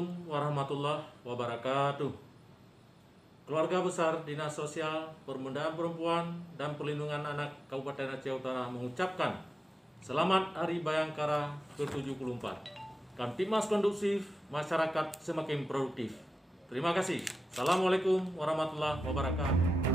Assalamualaikum warahmatullahi wabarakatuh. Keluarga besar Dinas Sosial Pemberdayaan Perempuan dan Perlindungan Anak Kabupaten Aceh Utara mengucapkan Selamat Hari Bayangkara ke-74. Kamtibmas kondusif, masyarakat semakin produktif. Terima kasih. Assalamualaikum warahmatullahi wabarakatuh.